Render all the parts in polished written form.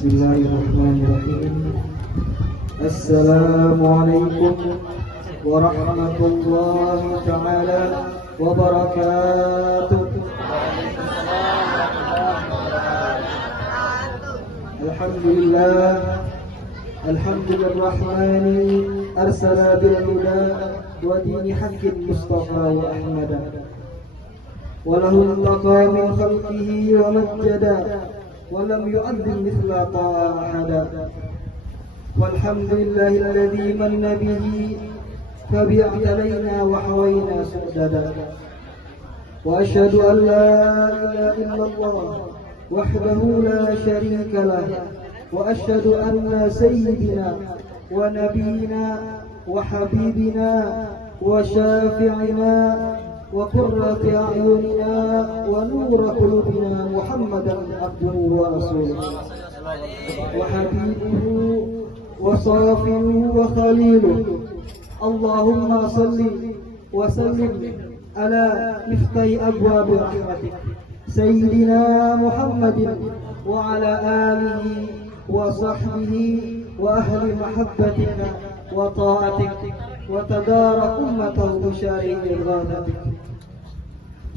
Bismillahirrahmanirrahim. Assalamualaikum warahmatullahi ta'ala wabarakatuh. Alhamdulillah, alhamdulillahirrahmani arsala bil huda wa dini haqqin mustafa wa ahmada wa lahu taqa min khalqihi wa majjada wa lam yu'azzim mithla ta'a ahada. Walhamdulillahi alladhi manna bihi fabi'alayna wa hawayna su'dada. Wa ashhadu an la ilaha illallah wahdahu la sharika lah wa ashhadu anna sayyidina wa nabiyyina wa habibina wa syafi'ina wa qurrata a'yunina wa nura qulubina Muhammadan abduhu wa rasuluhu wa habibuhu wa safihu wa khaliluhu. Allahumma salli wa sallim ala miftahi abwabi rahmatik Sayyidina Muhammadin wa ala alihi wa sahbihi wa ahli mahabbatika wa ta'atik wa tadarak ummatahu bisyari'il ghadatik.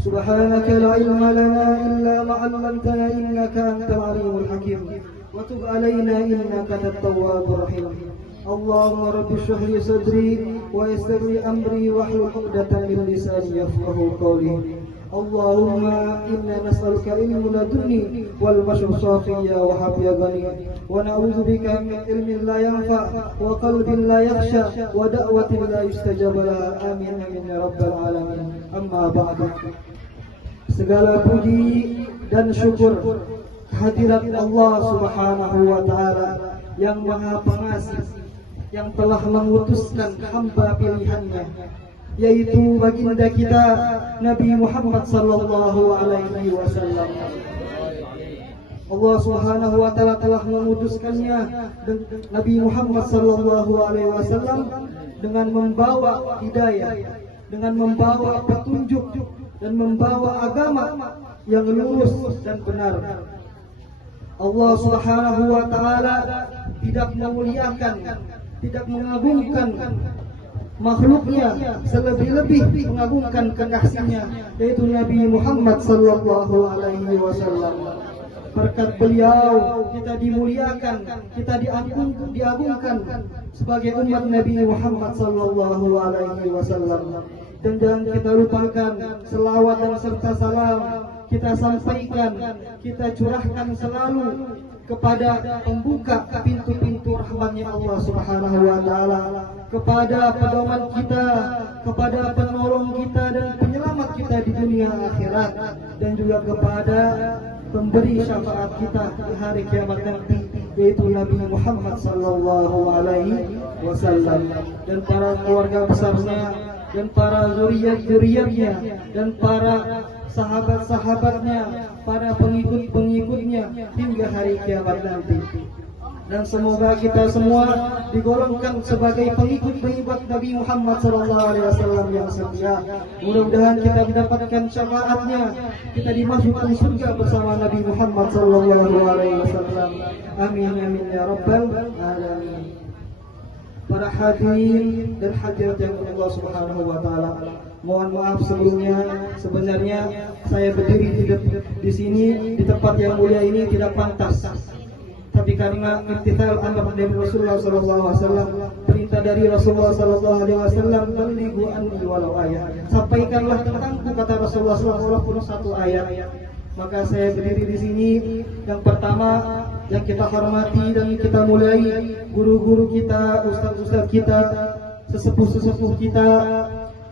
Subhanaka la ilma lana illa ma 'allamtana innaka antal alimul hakim wa tub alaina innaka antat tawwabur rahim. Allahumma rabbi shrah li sadri wa yassir li amri wahlul 'uqdatam min lisani yafqahu qawli. Allahumma inna nas'aluka ilman ladunni wal mashhur safiya wa hafiya ghani wa na'udzubika min ilmin la yanfa wa qalbin la yakhsha wa da'watin la yustajab laha. Amin amin ya rabbal alamin. Amma ba'du. Segala puji dan syukur kehadirat Allah Subhanahu wa taala yang Maha Pengasih, yang telah mengutuskan hamba pilihannya, yaitu baginda kita Nabi Muhammad sallallahu alaihi wasallam. Allah Subhanahu wa taala telah mengutuskannya Nabi Muhammad sallallahu alaihi wasallam dengan membawa hidayah, dengan membawa petunjuk dan membawa agama yang lurus dan benar. Allah Subhanahu wa taala tidak memuliakan, tidak mengagungkan makhluknya, selebih-lebih mengagungkan kekasihnya, yaitu Nabi Muhammad sallallahu alaihi wasallam. Berkat beliau kita dimuliakan, kita diagungkan sebagai umat Nabi Muhammad sallallahu alaihi wasallam. Dan jangan kita lupakan selawat dan serta salam kita sampaikan, kita curahkan selalu kepada pembuka pintu-pintu rahmatnya Allah Subhanahu wa taala, kepada pedoman kita, kepada penolong kita dan penyelamat kita di dunia akhirat, dan juga kepada pemberi syafaat kita di hari kiamat nanti, yaitu Nabi Muhammad sallallahu alaihi wasallam dan para keluarga besarnya dan para zuriat-zuriatnya dan para sahabat-sahabatnya, para pengikut-pengikutnya hingga hari kiamat nanti. Dan semoga kita semua digolongkan sebagai pengikut-pengikut Nabi Muhammad SAW yang setia. Mudah-mudahan kita mendapatkan syafaatnya, kita dimasukkan surga bersama Nabi Muhammad SAW. Amin amin ya rabbal alamin. Para hadirin dan hadirat yang Allah Subhanahu wa taala, mohon maaf sebelumnya. Sebenarnya saya berdiri di sini di tempat yang mulia ini tidak pantas. Tapi karena imtithal amr dari Rasulullah sallallahu alaihi wasallam, perintah dari Rasulullah sallallahu alaihi wasallam, balighu anni walau ayat. Sampaikanlah tentangku, kata Rasulullah sallallahu alaihi wasallam, walaupun satu ayat. Maka saya berdiri di sini. Yang pertama yang kita hormati dan kita mulai, guru-guru kita, ustaz-ustaz kita, sesepuh-sesepuh kita,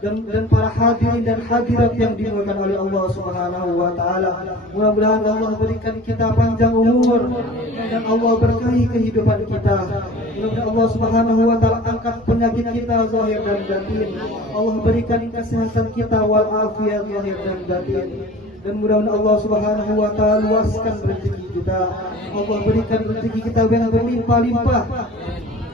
dan para hadirin dan hadirat yang dimuliakan oleh Allah Subhanahu wa taala. Mudah-mudahan Allah berikan kita panjang umur dan Allah berkahi kehidupan kita. Mudah-mudahan Allah Subhanahu wa taala angkat penyakit kita zahir dan batin. Allah berikan kesehatan kita wal afiat zahir dan batin. Dan mudah-mudahan Allah Subhanahu wa taala luaskan rezeki kita. Allah berikan rezeki kita yang berlimpah-limpah.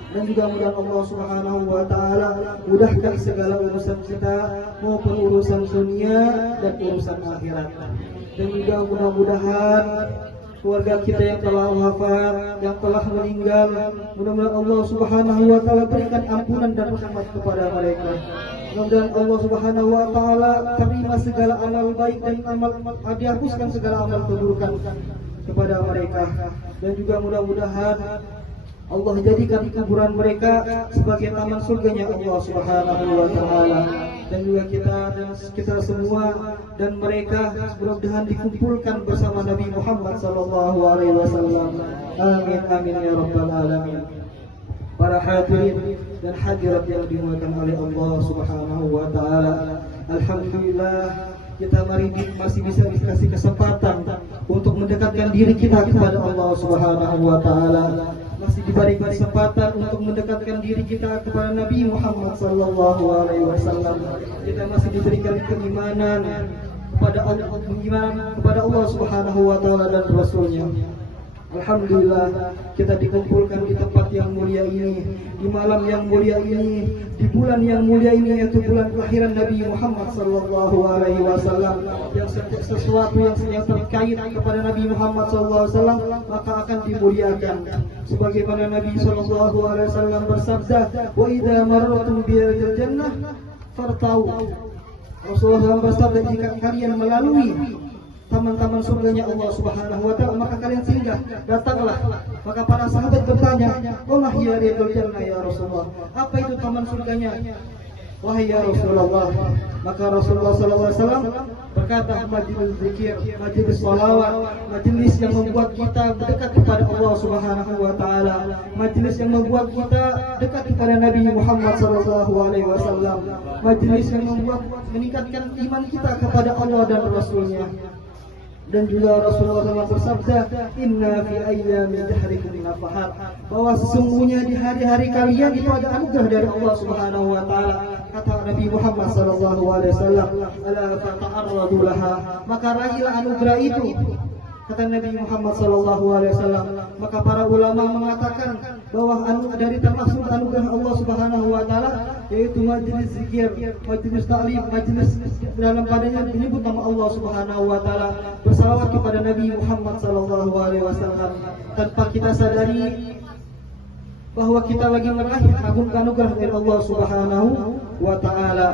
Dan juga mudah-mudahan Allah Subhanahu wa taala mudahkan segala urusan kita, maupun urusan dunia dan urusan akhirat. Dan juga mudah-mudahan keluarga kita yang telah wafat, yang telah meninggal. Mudah-mudahan Allah Subhanahu wa taala berikan ampunan dan rahmat kepada mereka. Mudah-mudahan Allah Subhanahu wa taala terima segala amal baik dan dihapuskan segala amal keburukan kepada mereka. Dan juga mudah-mudahan Allah jadikan kuburan mereka sebagai taman surganya Allah Subhanahu wa taala. Dan juga kita semua dan mereka mudah-mudahan dikumpulkan bersama Nabi Muhammad sallallahu alaihi wasallam. Amin amin ya rabbal alamin. Para hadirin dan hadirat yang dimuliakan oleh Allah Subhanahu wa taala. Alhamdulillah kita masih bisa dikasih kesempatan untuk mendekatkan diri kita kepada Allah Subhanahu wa taala. Masih diberi kesempatan untuk mendekatkan diri kita kepada Nabi Muhammad sallallahu alaihi wasallam. Kita masih diberikan keimanan kepada Allah Subhanahu wa taala dan Rasulnya. Alhamdulillah kita dikumpulkan di tempat yang mulia ini, di malam yang mulia ini, di bulan yang mulia ini, yaitu bulan kelahiran Nabi Muhammad sallallahu alaihi wasallam. Yang sesuatu yang terkait kepada Nabi Muhammad sallallahu alaihi wasallam maka akan dimuliakan. Sebagaimana Nabi sallallahu alaihi wasallam bersabda, "Wa idza marartum bil jannah fartau." Rasulullah SAW bersabda, jika kalian melalui taman-taman surganya Allah Subhanahu wa taala maka kalian singgah, datanglah. Maka para sahabat bertanya, "Oh hiya ridul jannah ya Rasulullah." Apa itu taman surganya? Wahai ya Rasulullah. Maka Rasulullah sallallahu alaihi wasallam berkata, majelis zikir, majelis shalawat, majelis yang membuat kita dekat kepada Allah Subhanahu wa taala, majelis yang membuat kita dekat kepada Nabi Muhammad sallallahu alaihi wasallam, majelis yang membuat meningkatkan iman kita kepada Allah dan Rasulnya. Dan juga Rasulullah SAW bersabda, "Inna fi ayyami dahrikum nafahat," bahwa sesungguhnya di hari-hari kalian itu ada anugerah dari Allah Subhanahu wa taala. Kata Nabi Muhammad sallallahu alaihi wasallam, "Ala fata'arradu laha," maka raihlah anugerah itu. Kata Nabi Muhammad sallallahu alaihi wasallam. Maka para ulama mengatakan bahwa dari termasuk anugerah Allah Subhanahu wa taala yaitu majelis zikir, majelis ta'lim, majelis dalam padanya menyebut nama Allah Subhanahu wa taala, bersalawat kepada Nabi Muhammad sallallahu alaihi wasallam tanpa kita sadari bahwa kita lagi meraih anugerah dari Allah Subhanahu wa taala.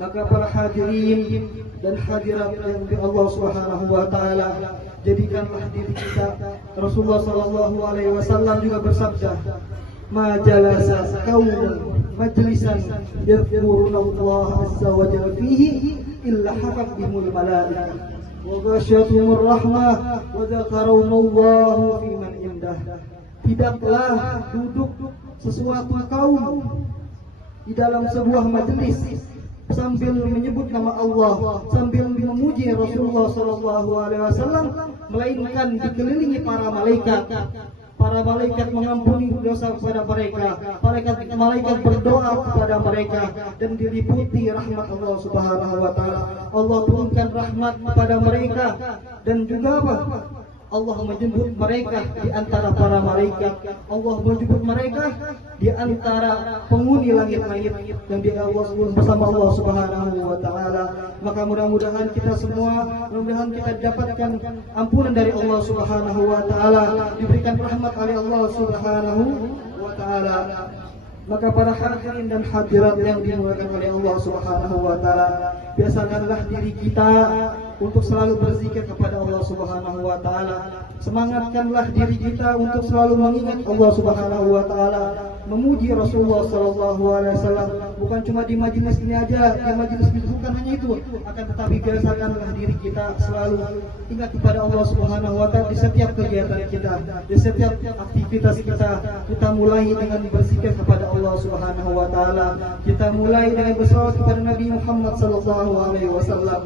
Maka para hadirin dan hadirat yang di Allah Subhanahu wa taala, jadikanlah diri kita. Rasulullah sallallahu alaihi wasallam juga bersabda, "Ma jalasa qaumun majlisan yadhkuruna Allah azza wa jalla fihi illa hafathumul malaikah wa ghasyiyatuhumur rahmah wa dzakaruna Allah fi man indah." Tidaklah duduk sesuatu kaum di dalam sebuah majelis sambil menyebut nama Allah, sambil memuji Rasulullah sallallahu alaihi wasallam, melainkan dikelilingi para malaikat. Para malaikat mengampuni dosa kepada mereka, malaikat berdoa kepada mereka, dan diliputi rahmat Allah Subhanahu wa taala. Allah turunkan rahmat kepada mereka, dan juga apa? Allah menyebut mereka di antara para malaikat. Allah menyebut mereka di antara penghuni langit-langit dan di Allah bersama Allah Subhanahu wa taala. Maka mudah-mudahan kita semua, mudah-mudahan kita dapatkan ampunan dari Allah Subhanahu wa taala, diberikan rahmat oleh Allah Subhanahu wa taala. Maka para hadirin dan hadirat yang dimuliakan oleh Allah Subhanahu wa taala, biasakanlah diri kita untuk selalu berzikir kepada Allah Subhanahu wa taala. Semangatkanlah diri kita untuk selalu mengingat Allah Subhanahu wa taala, memuji Rasulullah sallallahu alaihi wasallam. Bukan cuma di majelis ini aja, di majelis itu bukan hanya itu, akan tetapi biasakanlah diri kita selalu ingat kepada Allah Subhanahu wa taala di setiap kegiatan kita, di setiap aktivitas kita. Kita mulai dengan berzikir kepada Allah Subhanahu wa taala. Kita mulai dengan bersalawat kepada Nabi Muhammad sallallahu alaihi wasallam.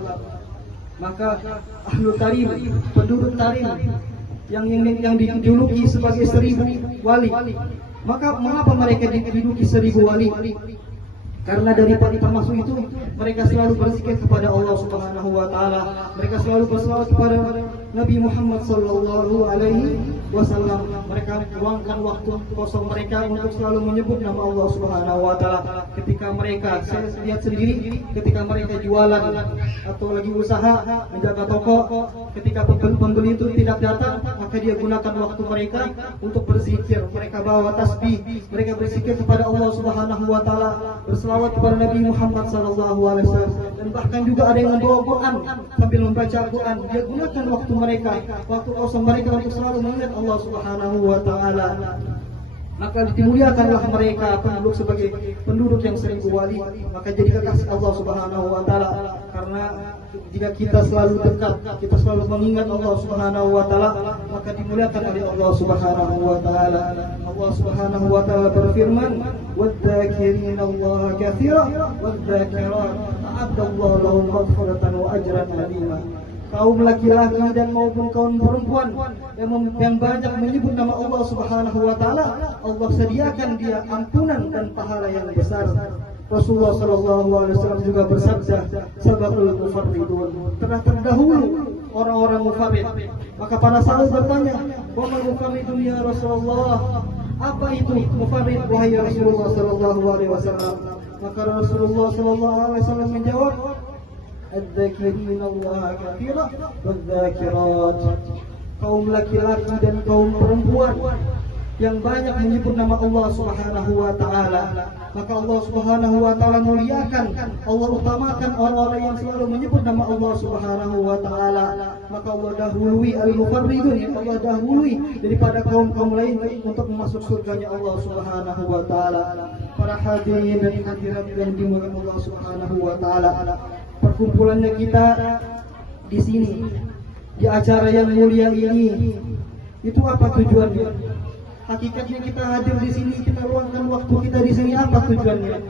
Maka Ahlul Tarim, penduduk Tarim yang dijuluki sebagai 1000 wali. Maka mengapa mereka dijuluki 1000 wali? Karena dari termasuk itu mereka selalu berzikir kepada Allah Subhanahu wa taala. Mereka selalu bersalawat kepada Nabi Muhammad sallallahu alaihi wasallam mereka luangkan waktu kosong mereka untuk selalu menyebut nama Allah Subhanahu wa taala. Ketika mereka, saya lihat sendiri, ketika mereka jualan atau lagi usaha menjaga toko, ketika pembeli itu tidak datang, maka dia gunakan waktu mereka untuk berzikir. Mereka bawa tasbih, mereka berzikir kepada Allah Subhanahu wa taala, berselawat kepada Nabi Muhammad sallallahu alaihi wasallam, dan bahkan juga ada yang membawa Quran sambil membaca Quran. Dia gunakan waktu mereka, waktu kosong mereka untuk selalu mengingat Allah Subhanahu wa taala. Maka dimuliakanlah mereka penduduk sebagai penduduk yang sering berwali, maka jadi kekasih Allah Subhanahu wa taala. Karena jika kita selalu dekat, kita selalu mengingat Allah Subhanahu wa taala, maka dimuliakan oleh Allah Subhanahu wa taala. Allah Subhanahu wa taala berfirman, "Wadz-dzakirina Allah katsiran wadz-dzakirat, a'addallahu lahum maghfiratan wa ajran 'azima." Kaum laki-laki dan maupun kaum perempuan yang banyak menyebut nama Allah Subhanahu wa taala, Allah sediakan dia ampunan dan pahala yang besar. Rasulullah sallallahu alaihi wasallam juga bersabda, "Sabaqul mufarridun." Telah terdahulu orang-orang mufarrid. Maka para sahabat bertanya, "Wa mal mufarridun ya Rasulullah?" Apa itu mufarrid wahai Rasulullah sallallahu alaihi wasallam? Maka Rasulullah sallallahu alaihi wasallam menjawab, "Adz-dzakirina Allah katsiran wadz-dzakirat." Kaum laki-laki dan kaum perempuan yang banyak menyebut nama Allah Subhanahu wa taala, maka Allah Subhanahu wa taala muliakan, Allah utamakan orang-orang yang selalu menyebut nama Allah Subhanahu wa taala. Maka Allah dahului al-mufarridun, yang Allah dahului daripada kaum-kaum lain untuk masuk surganya Allah Subhanahu wa taala. Para hadirin dan hadirat yang dimuliakan Allah Subhanahu wa taala, perkumpulannya kita di sini, di acara yang mulia ini, itu apa tujuannya? Hakikatnya kita hadir di sini, kita luangkan waktu kita di sini, apa tujuannya?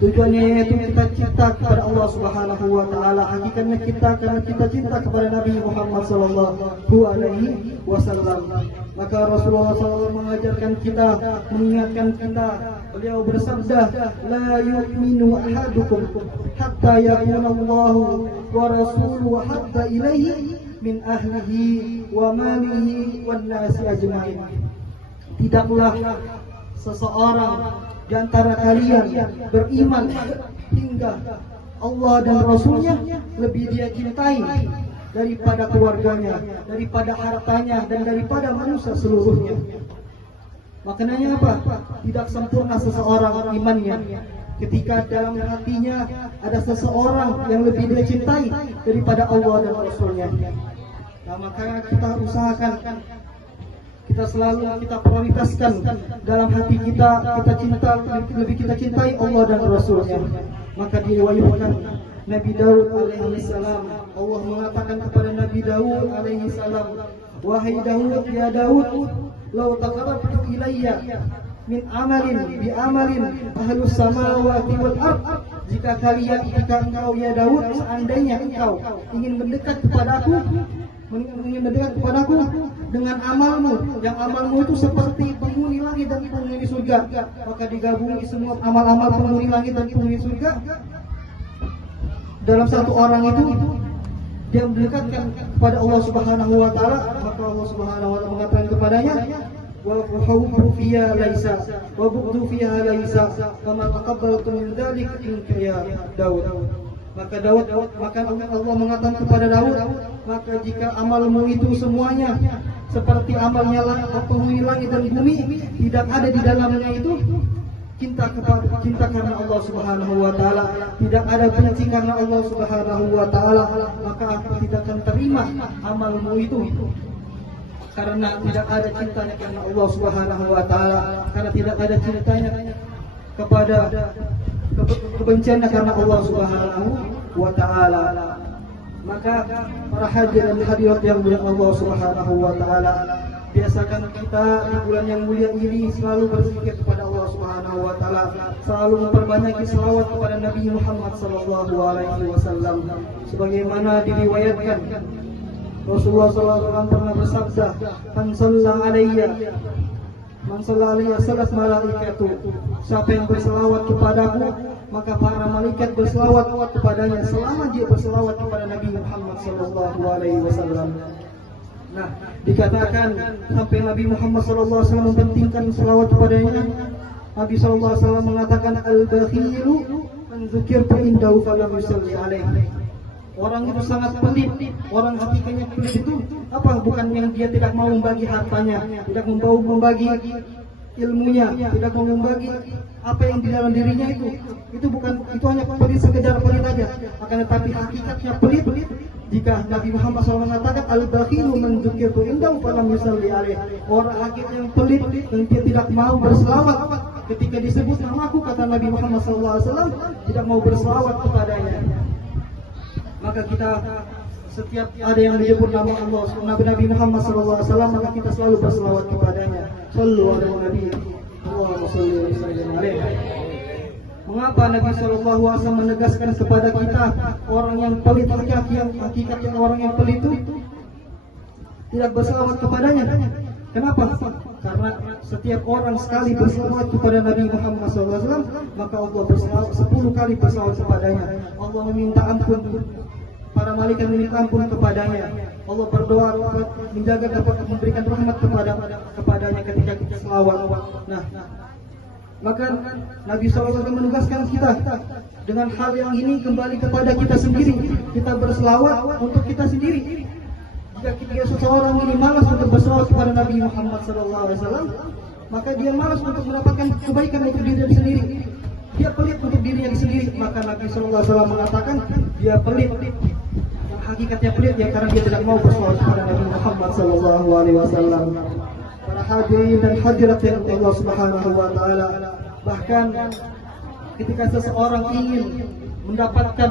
Tujuannya yaitu kita cinta kepada Allah Subhanahu wa taala. Hakikatnya kita karena kita cinta kepada Nabi Muhammad sallallahu alaihi wasallam. Maka Rasulullah SAW mengajarkan kita, mengingatkan kita. Beliau bersabda, "La yu'minu ahadukum hatta yakuna Allahu wa rasuluhu hatta ilaihi min ahlihi wa malihi wan nasi ajma'in." Tidaklah seseorang di antara kalian beriman hingga Allah dan Rasulnya lebih dia cintai daripada keluarganya, daripada hartanya, dan daripada manusia seluruhnya. Maknanya apa? Tidak sempurna seseorang imannya ketika dalam hatinya ada seseorang yang lebih dia cintai daripada Allah dan Rasulnya. Nah, maka kita usahakan, kita selalu kita prioritaskan dalam hati kita, lebih kita cintai Allah dan Rasulnya. Maka diriwayatkan Nabi Daud alaihi salam, Allah mengatakan kepada Nabi Daud alaihi salam, "Wahai Daud, ya Daud, lau taqarrabtu ilayya min amalin bi amalin ahlus samawati wal ard." Jika engkau ya Daud, seandainya engkau ingin mendekat kepadaku dengan amalmu, yang amalmu itu seperti penghuni langit dan penghuni surga, maka digabungi semua amal-amal penghuni langit dan penghuni surga dalam satu orang itu, dia mendekatkan kepada Allah Subhanahu wa taala. Maka Allah Subhanahu wa taala mengatakan kepadanya, "Wa hubbu fiha laisa wa bughdu fiha laisa, kama taqabbaltu min dzalik minka ya Daud." Maka Allah mengatakan kepada Daud, maka jika amalmu itu semuanya seperti amalnya penghuni langit dan bumi, tidak ada di dalamnya itu cinta karena Allah Subhanahu wa taala, tidak ada benci karena Allah Subhanahu wa taala, maka aku tidak akan terima amalmu itu. Karena tidak ada cintanya karena Allah Subhanahu wa taala, karena tidak ada cintanya kepada kebenciannya karena Allah Subhanahu wa taala. Maka para hadirin dan hadirat yang mulia Allah Subhanahu wa taala, biasakan kita di bulan yang mulia ini selalu berzikir kepada Allah Subhanahu wa taala, selalu memperbanyak selawat kepada Nabi Muhammad sallallahu alaihi wasallam. Sebagaimana diriwayatkan Rasulullah sallallahu alaihi wasallam pernah bersabda, "Man shalla alayya salat malaikatu." Siapa yang berselawat kepadaku, maka para malaikat berselawat kepadanya selama dia berselawat kepada Nabi Muhammad sallallahu alaihi wasallam. Nah, dikatakan sampai Nabi Muhammad SAW mempentingkan selawat kepadanya. Nabi SAW mengatakan al-bakhilu man dzukirtu indahu falam yusalli alaihi. Orang itu sangat pelit. Orang hakikatnya pelit itu apa? Bukan yang dia tidak mau membagi hartanya, tidak mau membagi ilmunya, tidak mau membagi apa yang di dalam dirinya itu bukan, itu hanya pelit, sekedar pelit aja. Akan tetapi hakikatnya pelit. Jika Nabi Muhammad SAW mengatakan al-bakhilu man dzukirtu indahu falam yusalli alaihi, orang hakikatnya yang pelit dan dia tidak mau berselawat ketika disebut namaku, kata Nabi Muhammad SAW, tidak mau berselawat kepadanya. Maka kita setiap ada yang menyebut nama Allah, Nabi Muhammad SAW, maka kita selalu berselawat kepadanya. Sallu ala Nabi, Allahumma salli wa sallim alaihi. Mengapa Nabi SAW menegaskan kepada kita orang yang pelit, hakikatnya orang yang pelit itu tidak berselawat kepadanya? Kenapa? Karena setiap orang sekali berselawat kepada Nabi Muhammad SAW, maka Allah berselawat 10 kali berselawat kepadanya. Allah meminta ampun, para malaikat meminta ampun kepadanya. Allah berdoa menjaga dapat memberikan rahmat kepadanya ketika kita selawat. Nah, maka Nabi SAW menugaskan kita dengan hal yang ini kembali kepada kita sendiri. Kita berselawat untuk kita sendiri. Jika seseorang ini malas untuk berselawat kepada Nabi Muhammad SAW, maka dia malas untuk mendapatkan kebaikan untuk diri sendiri. Dia pelit untuk dirinya sendiri. Maka Nabi SAW mengatakan dia pelit. Hakikatnya pelit ya, karena dia tidak mau berselawat kepada Nabi Muhammad SAW. Para hadirin dan hadirat yang Allah Subhanahu wa taala, bahkan ketika seseorang ingin mendapatkan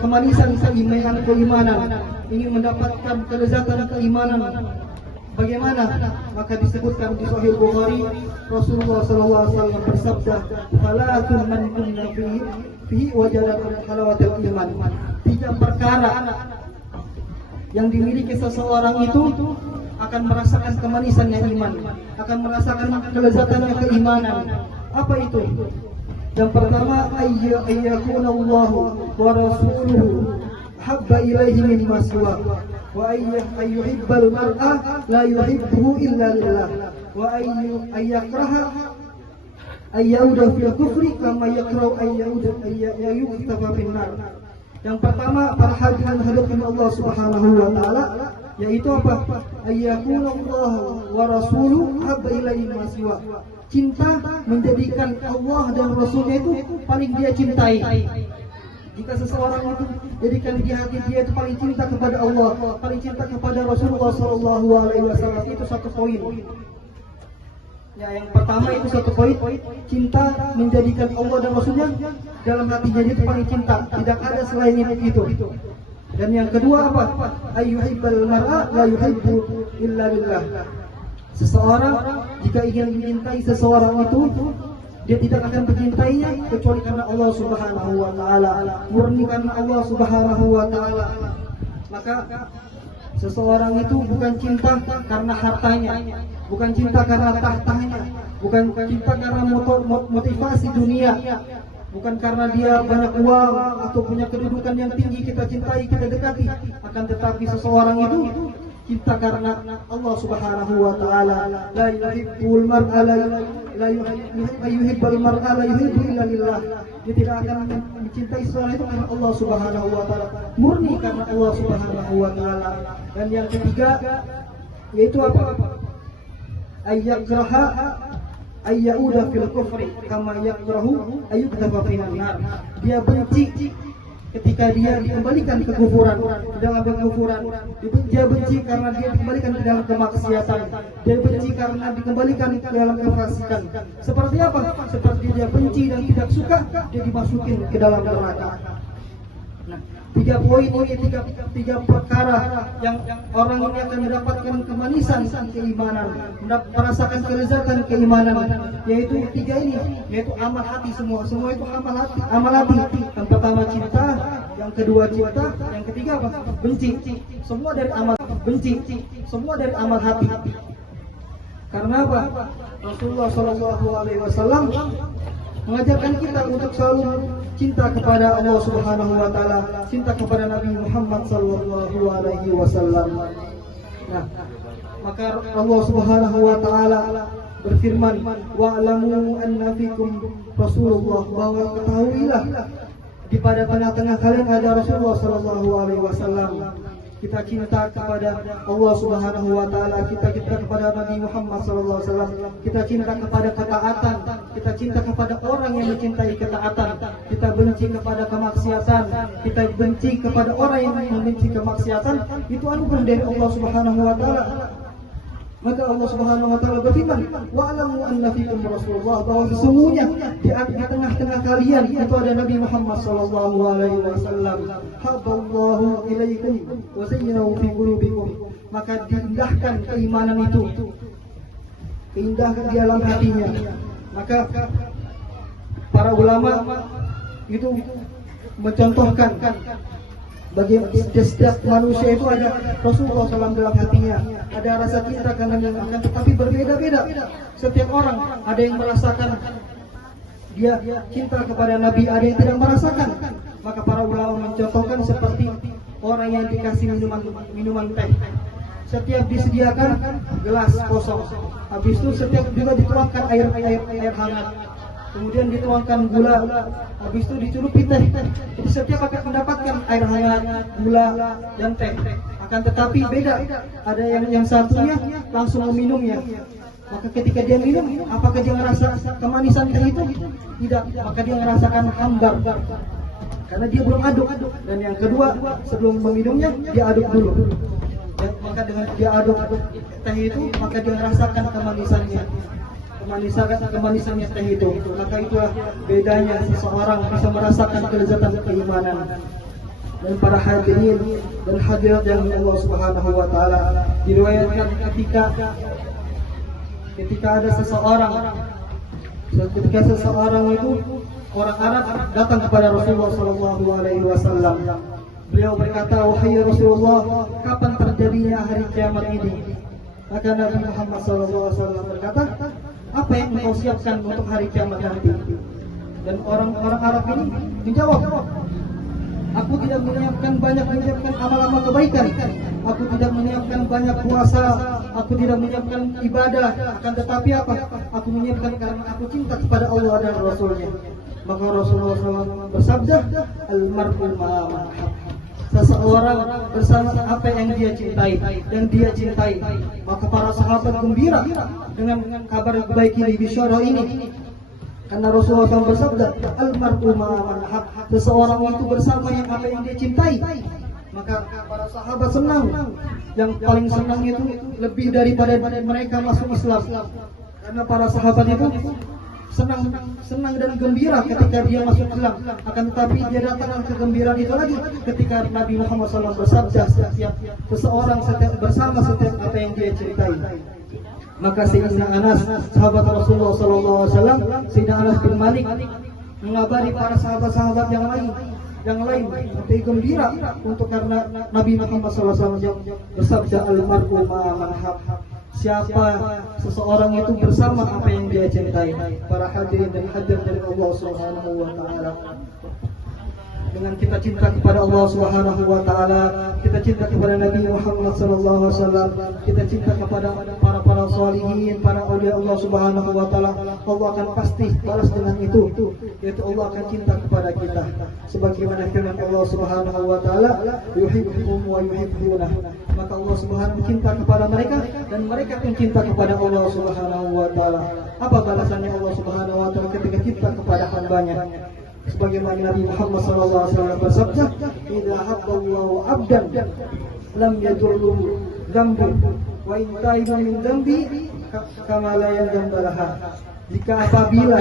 kemanisan keimanan, ingin mendapatkan kelezatan keimanan, bagaimana? Maka disebutkan di Sahih Bukhari, Rasulullah SAW bersabda, "Salatun man kunna fihi wajada halawatul iman." 3 perkara yang dimiliki seseorang itu akan merasakan kemanisannya iman, akan merasakan kelezatannya keimanan. Apa itu? Yang pertama, ayyakuna Allahu wa rasuluhu habba ilaihi mimma siwa, wa ayyuhibbal mar'a la yuhibbuhu illa lillah, wa ayyakraha ayyauda fil kufri kama yakrau ayyuhtafa fin nar. Yang pertama, para hadirin hadirat Allah Subhanahu wa taala, yaitu apa? Ayyakuna Allah wa rasuluhu habba ilaihi mimma siwa. Cinta menjadikan Allah dan Rasulnya itu paling dia cintai. Jika seseorang itu jadikan di hati dia itu paling cinta kepada Allah, paling cinta kepada Rasulullah SAW, itu satu poin. Ya, yang pertama itu satu poin, cinta menjadikan Allah dan Rasulnya dalam hatinya dia itu paling cinta, tidak ada selain itu. Dan yang kedua apa? Ayyuhibbal mar'a la yuhibbu illa lillah. Seseorang jika ingin mencintai seseorang itu, dia tidak akan mencintainya kecuali karena Allah Subhanahu wa taala, murni karena Allah Subhanahu wa taala. Maka seseorang itu bukan cinta karena hartanya, bukan cinta karena tahtanya, bukan cinta karena motivasi dunia, bukan karena dia banyak uang atau punya kedudukan yang tinggi kita cintai, kita dekati. Akan tetapi seseorang itu cinta karena Allah Subhanahu wa taala. La yuhibbul mar'a la yuhibbul mar'a la yuhibbu illa lillah. Dia tidak akan mencintai seseorang itu karena Allah Subhanahu wa taala, murni karena Allah Subhanahu wa taala. Dan yang ketiga yaitu apa? Ayyakraha ayyauda fil kufri kama yakrahu ayyuktaba finan nar. Dia benci ketika dia dikembalikan ke kufuran, ke dalam kekufuran. Dia benci karena dia dikembalikan ke dalam kemaksiatan. Dia benci karena dikembalikan ke dalam kefasikan. Seperti apa? Seperti dia benci dan tidak suka dia dimasukin ke dalam neraka. Nah, 3 poin ini, tiga perkara yang orang ini akan mendapatkan kemanisan keimanan, merasakan kelezatan keimanan, yaitu 3 ini, yaitu amal hati semua itu amal hati. Yang pertama cinta, yang kedua cinta, yang ketiga apa? Benci. Semua dari amal benci, semua dari amal hati. Karena apa? Rasulullah SAW mengajarkan kita untuk selalu cinta kepada Allah Subhanahu wa taala, cinta kepada Nabi Muhammad sallallahu alaihi wasallam. Nah, maka Allah Subhanahu wa taala berfirman, wa'lamu anna fikum Rasulullah, bahwa ketahuilah di pada tengah-tengah kalian ada Rasulullah sallallahu alaihi wasallam. Kita cinta kepada Allah Subhanahu wa taala, kita cinta kepada Nabi Muhammad sallallahu alaihi wasallam, kita cinta kepada ketaatan, kita cinta kepada orang yang mencintai ketaatan, kita benci kepada kemaksiatan, kita benci kepada orang yang membenci kemaksiatan. Itu anugerah dari Allah Subhanahu wa taala. Maka Allah Subhanahu wa taala berfirman, wa'lamu anna fikum Rasulullah, bahwa sesungguhnya di tengah-tengah kalian itu ada Nabi Muhammad sallallahu alaihi wasallam. Haballahu ilaikum wa zayyanahu fi qulubikum. Maka diindahkan keimanan itu, diindahkan di dalam hatinya. Maka para ulama itu mencontohkan bagi setiap manusia itu ada Rasulullah SAW dalam hatinya, ada rasa cinta karena yang akan, tetapi berbeda-beda. Setiap orang ada yang merasakan dia cinta kepada Nabi, ada yang tidak merasakan. Maka para ulama mencontohkan seperti orang yang dikasih minuman teh. Setiap disediakan gelas kosong, habis itu setiap juga dituangkan air hangat. Kemudian dituangkan gula, habis itu dicelupi teh. Jadi setiap akan mendapatkan air hangat, gula, dan teh. Akan tetapi beda, ada yang satunya langsung meminumnya. Maka ketika dia minum, apakah dia merasa kemanisan teh itu? Tidak, maka dia merasakan hambar. Karena dia belum aduk. Dan yang kedua, sebelum meminumnya, dia aduk dulu. Dan maka dengan dia aduk teh itu, maka dia merasakan kemanisannya. Kemanisannya teh itu. Maka itulah bedanya seseorang bisa merasakan kelezatan keimanan. Dan para hadirin dan hadirat yang Allah Subhanahu wa taala, diriwayatkan ketika ada seseorang itu orang Arab datang kepada Rasulullah sallallahu alaihi wasallam. Beliau berkata, wahai Rasulullah, kapan terjadinya hari kiamat ini? Maka Nabi Muhammad sallallahu alaihi wasallam berkata, apa yang engkau siapkan untuk hari kiamat nanti? Dan orang-orang Arab ini menjawab, aku tidak menyiapkan amal-amal kebaikan, aku tidak menyiapkan banyak puasa, aku tidak menyiapkan ibadah, akan tetapi apa? Aku menyiapkan karena aku cinta kepada Allah dan Rasulnya. Maka Rasulullah SAW bersabda, al-mar'u ma'a man ahabba. Seseorang bersama apa yang dia cintai dan dia cintai. Maka para sahabat gembira dengan kabar baik ini, bisyarah ini. Karena Rasulullah SAW bersabda, al-mar'u ma'a man ahabba. Seseorang itu bersama yang apa yang dia cintai. Maka para sahabat senang. Yang paling senang itu lebih daripada mereka masuk Islam. Karena para sahabat itu senang dan gembira ketika dia masuk Islam. Akan tetapi dia datang kegembiraan itu lagi ketika Nabi Muhammad SAW bersabda, seseorang bersama setiap apa yang dia cintai. Maka Sayyidina Anas, sahabat Rasulullah SAW, Sayyidina Anas bin Malik mengabari para sahabat-sahabat yang lain untuk gembira untuk karena Nabi Muhammad SAW bersabda, al-mar'u ma'a man ahabba. Siapa seseorang itu bersama apa yang dia cintai. Para hadirin dan hadirat dari Allah Subhanahu wa taala, dengan kita cinta kepada Allah Subhanahu wa taala, kita cinta kepada Nabi Muhammad sallallahu alaihi wasallam, kita cinta kepada para salihin, para aulia Allah Subhanahu wa taala, Allah akan pasti balas dengan itu, yaitu Allah akan cinta kepada kita. Sebagaimana firman Allah Subhanahu wa taala, yuhibbuhum wa yuhibbunah. Maka Allah Subhanahu cinta kepada mereka dan mereka pun cinta kepada Allah Subhanahu wa taala. Apa balasannya Allah Subhanahu wa taala ketika cinta kepada hamba-Nya? Sebagaimana Nabi Muhammad SAW bersabda, "Idza habballahu 'abdan lam yadurruhu dzambu wa in taiba min dzambi kama la yadambalaha." Jika apabila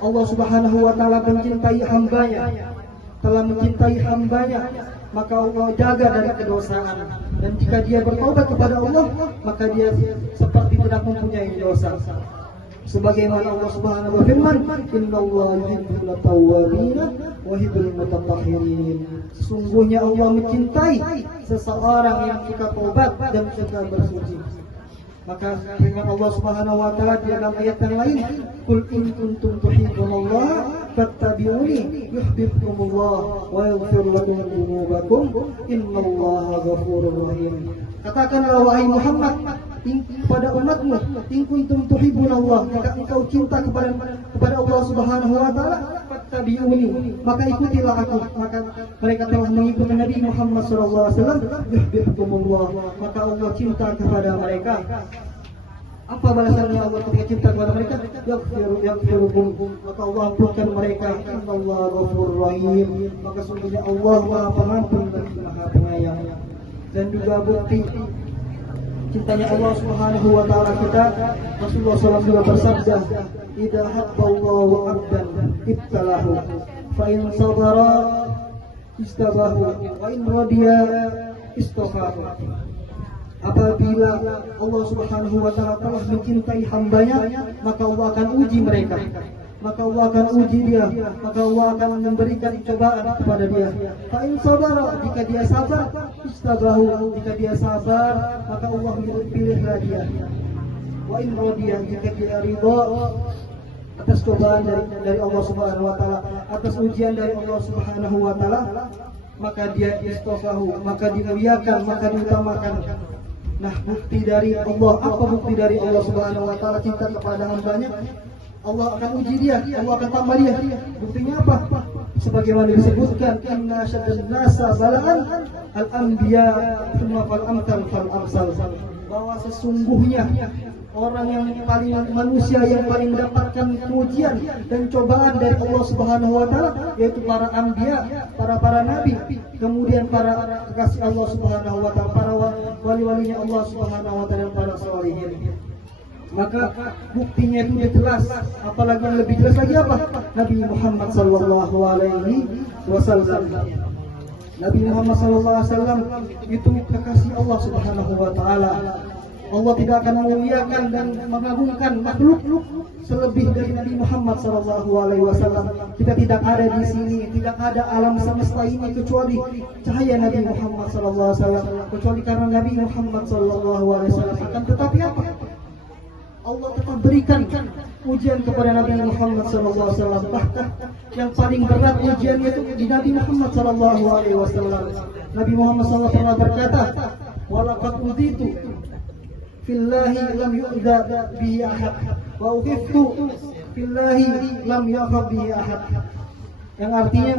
Allah Subhanahu wa taala mencintai hamba-Nya, telah mencintai hamba-Nya, maka Allah jaga dari kedosaan. Dan jika dia bertaubat kepada Allah, maka dia seperti tidak mempunyai dosa. Sebagaimana Allah Subhanahu wa firman, innallaha yuhibbul tawwabina wa yuhibbul mutatahhirin. Sesungguhnya Allah mencintai seseorang yang suka taubat dan suka bersuci. Maka firman Allah Subhanahu wa taala di dalam ayat yang lain, qul in kuntum tuhibbunallaha fattabi'uni yuhibbukumullah wa yaghfir lakum dzunubakum innallaha ghafurur rahim. Katakanlah wahai Muhammad kepada umatmu, in kuntum tuhibbunallah, jika engkau cinta kepada Allah Subhanahu wa taala, fattabi'uni, maka ikutilah aku. Maka mereka telah mengikuti Nabi Muhammad sallallahu alaihi wasallam, yuhibbukumullah, maka Allah cinta kepada mereka. Apa balasannya Allah ketika cinta kepada mereka? Yaghfirukum, maka Allah ampunkan mereka. Innallaha ghafurur rahim, maka sungguhnya Allah Maha Pengampun lagi Maha Penyayang. Dan juga bukti cintanya Allah Subhanahu wa taala kita, Rasulullah SAW juga bersabda, "Idza habballahu 'abdan ibtalahu, fa in sabara istabahu, wa in radiya istafahu." Apabila Allah Subhanahu wa taala telah mencintai hambanya, maka Allah akan uji mereka. Maka Allah akan uji dia, maka Allah akan memberikan cobaan kepada dia. Fa in sabara, jika dia sabar, istabahu, jika dia sabar, maka Allah pilihlah dia. Wa in radiya, jika dia ridha atas cobaan dari Allah Subhanahu wa taala, atas ujian dari Allah Subhanahu wa taala, maka dia istafahu, maka dimuliakan, maka diutamakan. Nah, bukti dari Allah, apa bukti dari Allah Subhanahu wa taala cinta kepada hambanya? Allah akan uji dia, Allah akan tambah dia. Buktinya apa? Sebagaimana disebutkan, inna syaddan nasa bala'an al-anbiya thumma fal amthal fal amsal, bahwa sesungguhnya orang yang paling manusia yang paling mendapatkan ujian dan cobaan dari Allah Subhanahu wa taala yaitu para anbiya, para nabi, kemudian para kekasih Allah Subhanahu wa taala, para wali-walinya Allah Subhanahu wa taala, dan para sholihin. Maka buktinya itu jelas, apalagi yang lebih jelas lagi apa? Nabi Muhammad sallallahu alaihi wasallam. Nabi Muhammad sallallahu alaihi wasallam itu kekasih Allah Subhanahu wa taala. Allah tidak akan memuliakan dan mengagungkan makhluk selebih dari Nabi Muhammad sallallahu alaihi wasallam. Kita tidak ada di sini, tidak ada alam semesta ini kecuali cahaya Nabi Muhammad sallallahu alaihi wasallam, kecuali karena Nabi Muhammad sallallahu alaihi wasallam. Akan tetapi apa? Allah tetap berikan ujian kepada Nabi Muhammad sallallahu alaihi wasallam. Bahkan yang paling berat ujiannya itu di Nabi Muhammad sallallahu alaihi wasallam. Nabi Muhammad sallallahu alaihi wasallam berkata, "Walaqad uzitu fillahi lam yu'dha bihi ahad, wa ukhiftu fillahi lam yakhaf bihi ahad." Yang artinya,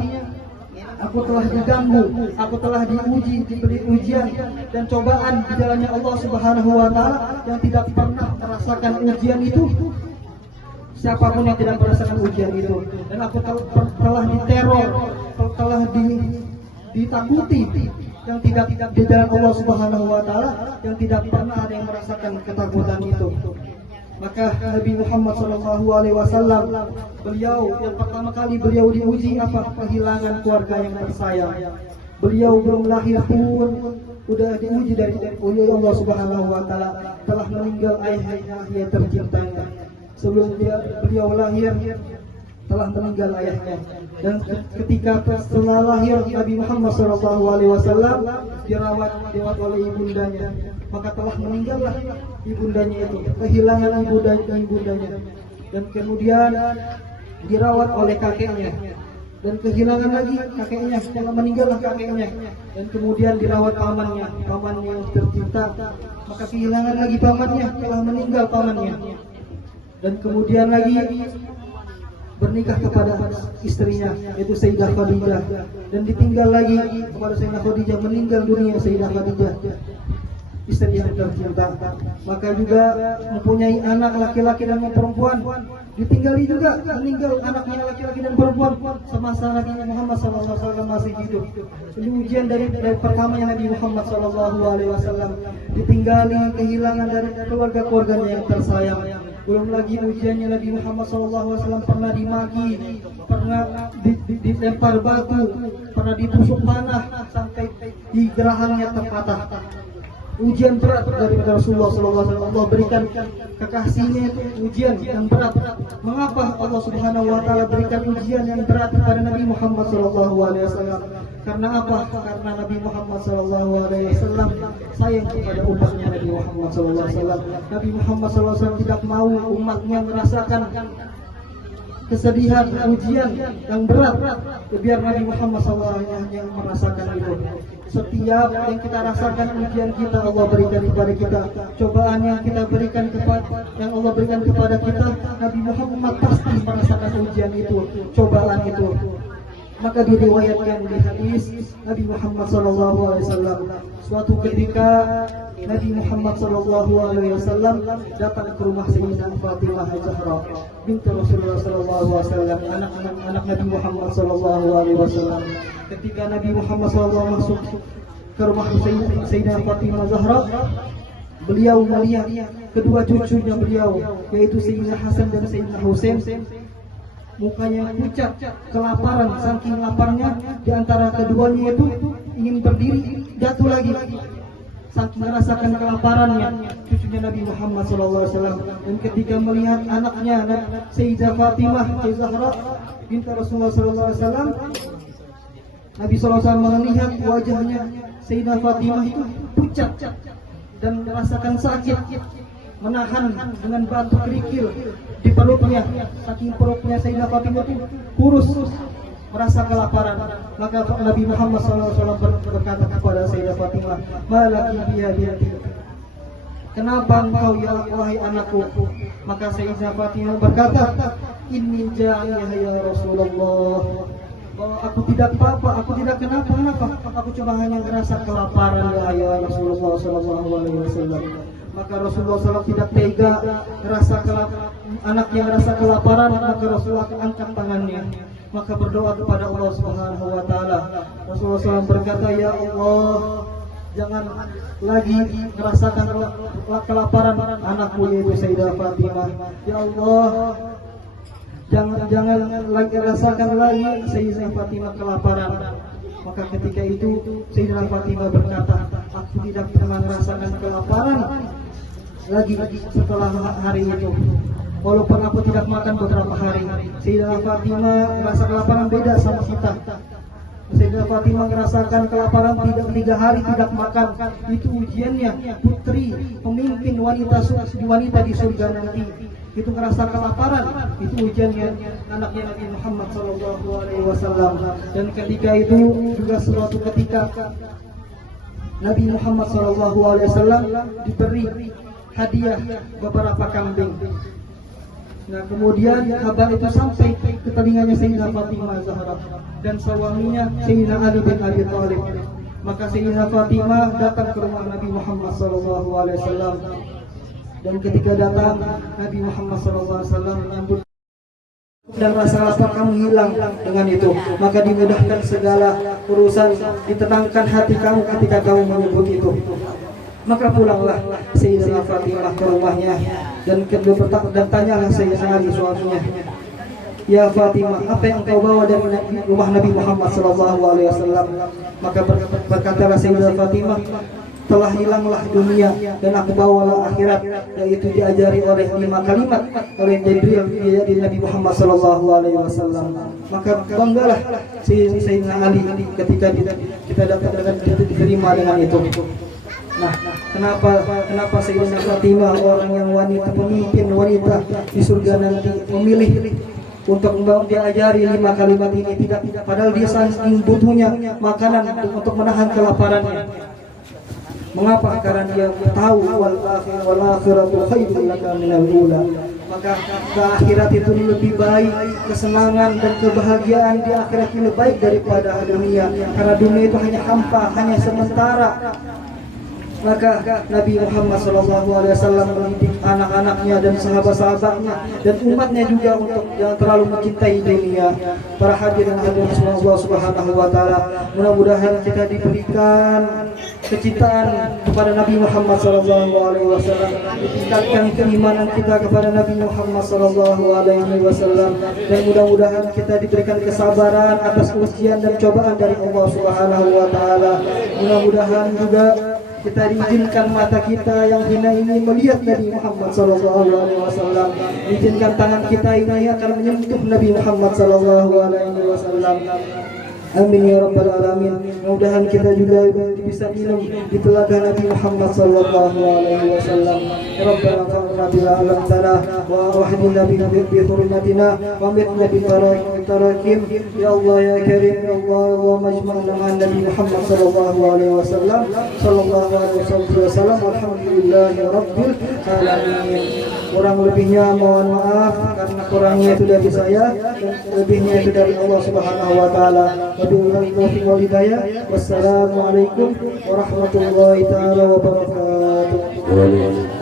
aku telah diganggu, aku telah diuji, diberi ujian dan cobaan di jalannya Allah Subhanahu wa taala, yang tidak pernah merasakan ujian itu. Siapapun yang tidak merasakan ujian itu, dan aku telah diteror, telah ditakuti, yang tidak di jalan Allah Subhanahu wa taala, yang tidak pernah ada yang merasakan ketakutan itu. Maka Nabi Muhammad sallallahu alaihi wasallam, beliau yang pertama kali beliau diuji apa? Kehilangan keluarga yang tersayang. Beliau belum lahir pun sudah diuji oleh Allah Subhanahu wa taala, telah meninggal ayahnya yang tercintanya. Sebelum beliau lahir telah meninggal ayahnya, dan ketika setelah lahir Nabi Muhammad sallallahu alaihi wasallam dirawat oleh ibundanya, maka telah meninggallah ibundanya itu, kehilangan ibundanya, dan kemudian dirawat oleh kakeknya, dan kehilangan lagi kakeknya, telah meninggallah kakeknya, dan kemudian dirawat pamannya yang tercinta, maka kehilangan lagi pamannya, telah meninggal pamannya, dan kemudian lagi bernikah kepada istrinya yaitu Sayyidah Khadijah, dan ditinggal lagi kepada Sayyidah Khadijah, meninggal dunia Sayyidah Khadijah, istri yang tercinta. Maka juga mempunyai anak laki-laki dan perempuan, ditinggali juga, meninggal anaknya laki-laki dan perempuan semasa Nabi Muhammad SAW masih hidup. Ini ujian dari pertamanya Nabi Muhammad SAW, ditinggali, kehilangan dari keluarga-keluarganya yang tersayang. Belum lagi ujiannya Nabi Muhammad SAW pernah dimaki, pernah dilempar batu, pernah ditusuk panah sampai di gerahangnya terpatah. Ujian berat dari Rasulullah SAW. Allah berikan kekasihnya itu ujian yang berat. Mengapa Allah Subhanahu wa taala berikan ujian yang berat kepada Nabi Muhammad SAW? Karena apa? Karena Nabi Muhammad SAW sayang kepada umatnya Nabi Muhammad SAW. Nabi Muhammad SAW tidak mau umatnya merasakan kesedihan, ujian yang berat, biar Nabi Muhammad SAW yang merasakan itu. Setiap yang kita rasakan ujian kita Allah berikan kepada kita, cobaan yang kita berikan yang Allah berikan kepada kita, Nabi Muhammad pasti merasakan ujian itu, cobaan itu. Maka diriwayatkan di hadis Nabi Muhammad SAW, suatu ketika Nabi Muhammad SAW datang ke rumah Sayyidah Fatimah Zahra binti Rasulullah SAW, anak Nabi Muhammad SAW. Ketika Nabi Muhammad SAW masuk ke rumah Sayyidah Fatimah Zahra, beliau melihat kedua cucunya beliau, yaitu Sayyidina Hasan dan Sayyidina Husain, mukanya pucat, kelaparan, saking laparnya. Di antara keduanya itu ingin berdiri, jatuh lagi, saking merasakan kelaparannya cucunya Nabi Muhammad SAW. Dan ketika melihat anaknya Sayyidah Fatimah Zahra binti Rasulullah SAW, Nabi SAW melihat wajahnya Sayyidah Fatimah itu pucat dan merasakan sakit, menahan dengan batu kerikil di perutnya, saking perutnya Sayyidah Fatimah itu kurus, merasa kelaparan. Maka Nabi Muhammad SAW berkata kepada Sayyidah Fatimah, "Malaki biya binti, kenapa engkau ya wahai anakku?" Maka Sayyidah Fatimah berkata, "Inni ja'iyah ya Rasulullah." Aku tidak apa-apa, aku tidak kenapa-napa, aku cuma hanya merasa kelaparan ya Rasulullah SAW. Maka Rasulullah SAW tidak tega anak yang merasa kelaparan, maka Rasulullah angkat tangannya, maka berdoa kepada Allah Subhanahu wa taala. Rasulullah SAW berkata, "Ya Allah, jangan lagi merasakan kelaparan anakku yaitu Sayyidah Fatimah. Ya Allah, jangan lagi rasakan lagi Sayyidah Fatimah kelaparan." Maka ketika itu Sayyidah Fatimah berkata, "Aku tidak pernah merasakan kelaparan lagi setelah hari itu, walaupun aku tidak makan beberapa hari." Sayyidah Fatimah merasa kelaparan beda sama kita. Sayyidah Fatimah merasakan kelaparan 3 hari tidak makan. Itu ujiannya, putri pemimpin wanita di surga nanti. Itu merasa kelaparan, itu ujiannya anaknya Nabi Muhammad SAW. Dan ketika itu juga suatu ketika Nabi Muhammad SAW diberi hadiah beberapa kambing. Nah, kemudian kabar itu sampai ke telinganya Sayyidah Fatimah Zahra dan suaminya Sayyidina Ali bin Abi Thalib. Maka Sayyidah Fatimah datang ke rumah Nabi Muhammad SAW. Dan ketika datang, Nabi Muhammad SAW menyambut, dan rasa lapar kamu hilang dengan itu, maka dimudahkan segala urusan, ditenangkan hati kamu ketika kamu menyebut itu. Maka pulanglah Sayyidah Fatimah ke rumahnya dan tanyalah Sayyidina Ali suaminya, "Ya Fatimah, apa yang engkau bawa dari rumah Nabi Muhammad SAW?" Maka berkatalah Sayyidah Fatimah, "Telah hilanglah dunia dan aku bawalah akhirat," yaitu diajari oleh 5 kalimat oleh Jibril dari Nabi Muhammad SAW. Maka banggalah Sayyidina Ali ketika kita dapat diterima dengan itu. Nah, kenapa Sayyidah Fatimah, orang yang wanita, pemimpin wanita di surga nanti, memilih untuk diajari 5 kalimat ini, tidak padahal dia saking butuhnya makanan untuk menahan kelaparannya. Mengapa? Karena dia tahu wal akhiratu khairul laka minal ula. Maka akhirat itu lebih baik, kesenangan dan kebahagiaan di akhirat itu lebih baik daripada dunia. Karena dunia itu hanya hampa, hanya sementara. Maka Nabi Muhammad SAW mendidik anak-anaknya dan sahabat-sahabatnya dan umatnya juga untuk jangan terlalu mencintai dunia. Para hadirin Allah Subhanahu wa taala, mudah-mudahan kita diberikan kecintaan kepada Nabi Muhammad SAW, ditingkatkan keimanan kita kepada Nabi Muhammad SAW, dan mudah-mudahan kita diberikan kesabaran atas ujian dan cobaan dari Allah Subhanahu wa taala. Mudah-mudahan juga kita diizinkan mata kita yang hina ini melihat Nabi Muhammad SAW. Diizinkan tangan kita ini akan menyentuh Nabi Muhammad SAW. Amin ya rabbal alamin. Mudah-mudahan kita juga bisa minum di telaga Nabi Muhammad sallallahu alaihi wasallam. Rabbana fa'alna bila alamtana wa wahdina bi hurmatina wa mitna bi tarakim. Ya Allah ya Karim, ya Allah, Allahumma ijma'na dengan Nabi Muhammad sallallahu alaihi wasallam. Alhamdulillahi rabbil alamin. Kurang lebihnya mohon maaf karena kurangnya itu dari saya dan lebihnya itu dari Allah Subhanahu wa taala. Wassalamualaikum warahmatullahi taala wabarakatuh.